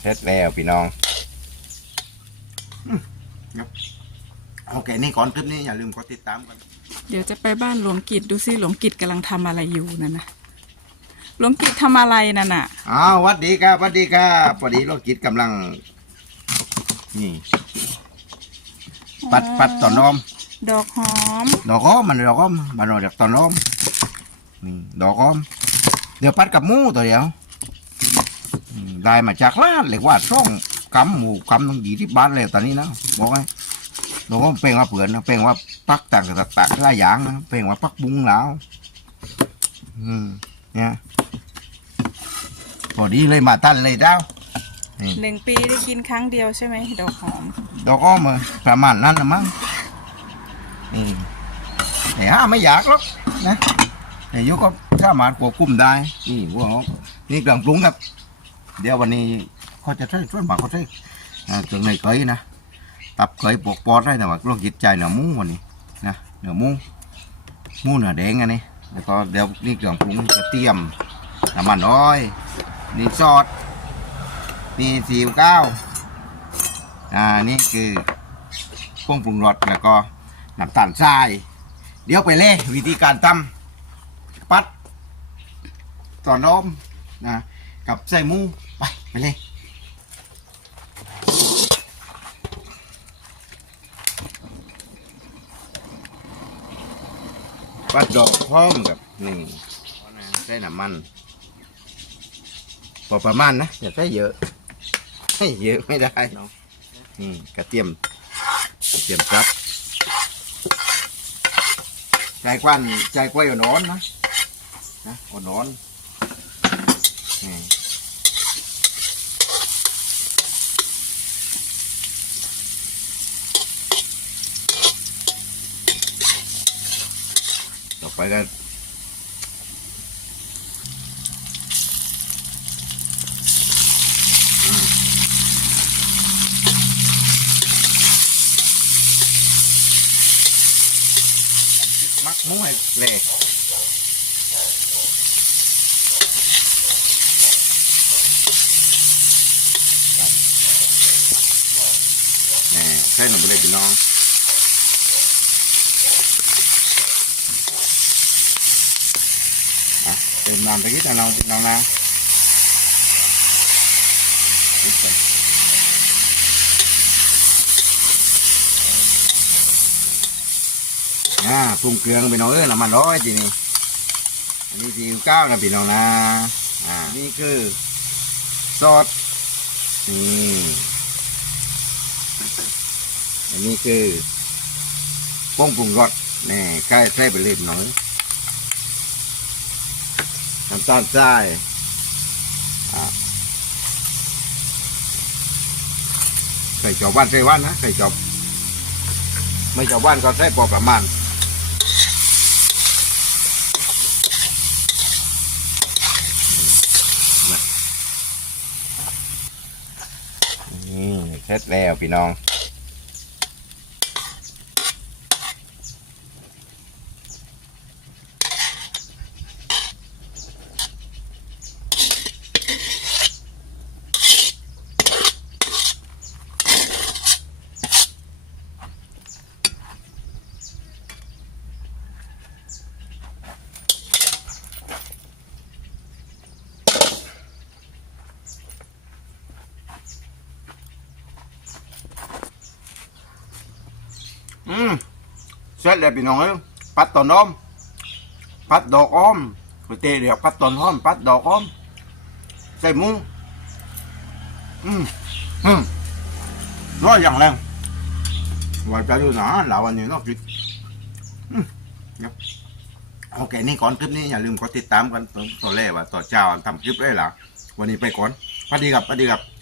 เสร็จแล้วพี่น้องโอเคนี่ก่อนคลิปนี้อย่าลืมกดติดตามกันเดี๋ยวจะไปบ้านหลวงกิจดูซิหลวงกิจกำลังทำอะไรอยู่นั่นนะหลวงกิจทำอะไรนั่นน่ะอ้าวหวัดดีครับหวัดดีครับพอดีโลกิจกำลัง นี่ ปัดปัดต่อนอม ดอกหอม ดอกอ้อมมันดอกอ้อมมันดอกต่อนอมนี่ดอกอ้อม เดี๋ยวปัดกับหมูตัวเดียวอืม ได้มาจากร้านเลยว่าช่องกำหมูกำต้องดีที่บ้านเลยตอนนี้นะบอกไงดอกอ้อมเป่งว่าเปลือนนะเป่งว่าปักต่างกับตักหลายอย่างนะเป่งว่าปักบุ้งแล้วอืมเนี่ยพอดีเลยมาตั้นเลยเจ้าหนึ่งปีได้กินครั้งเดียวใช่ไหมดอกหอม ดอกอ้อมอะประมาณนั้นนะมั้งนี่แต่ห้าไม่อยากหรอกนะแต่ยุก็สามารถควบคุมได้นี่พวกเขานี่เครื่องปรุงครับ เดี๋ยววันนี้เขาจะใช้ส่วนมากเขาใช้เครื่องในเคยนะตับเคยปวกปอดได้แต่ว่าลองจิตใจเหนื้อหมูวันนี้นะเหนือหมูหมูเหนือแดงอันนี้แล้วก็เดี๋ยวนี่เครื่องปรุงจะเตรียมน้ำมันอ้อยนี่ซอสนี่สีก้าวอ่านี่คือพวงปรุงรสแล้วก็น้ำตาลทราย เดี๋ยวไปเล่วิธีการทำปัดต่อน้อมนะกับใส่มู ไปไปเลยปัดดอกพร้อมกับนี่ใส่น้ำมันพอประมาณนะอย่าใส่เยอะให้เยอะไม่ได้เนาะอืมกระเทียมกระเทียมครับใจกว้านใจกว้ายอ่อนๆนะนะอ่อนๆนี่ต่ อไปก็มักมุ้ให้เละแน่ใช่หนูไปเลยพี่น้อง อะ เติมน้ำไปนิดนะน้องพี่น้องนะนิดก่อนอ่าปรุงเครื่อไปน้อยน้ำมันร้อยทีนี้อันนี้ซีอิ๊วก้าวนะพี่น้องนะอ่านี่คือซอสนี่อันนี้คือป้งปรุงรสนี่ใกล้ใส่ไปเลยพี่น้อย น้ำตาลทรายอ่ใส่จอบว่านใส่ว่านนะใส่จอบไม่จอบว่านก็ใส่พอประมาณนี่เสร็จแล้วพี่น้อง อืมเสร็จแล้วพี่น้องเอ้ยปัดต้นอ้อม ปัดดอกอ้อมก๋วยเตี๋ยวปัดต้นอ้อม ปัดดอกอ้อม ใส่หมูอืมอืมร้อยอย่างแรงว่าจะดูหนาหลาวันนี้นอกจิตโอเคนี่ก่อนคลิปนี้อย่าลืมกดติดตามกันตอนตอนแรกว่าต่อเจ้าทำคลิปได้หรอวันนี้ไปก่อนสวัสดีครับสวัสดีครับ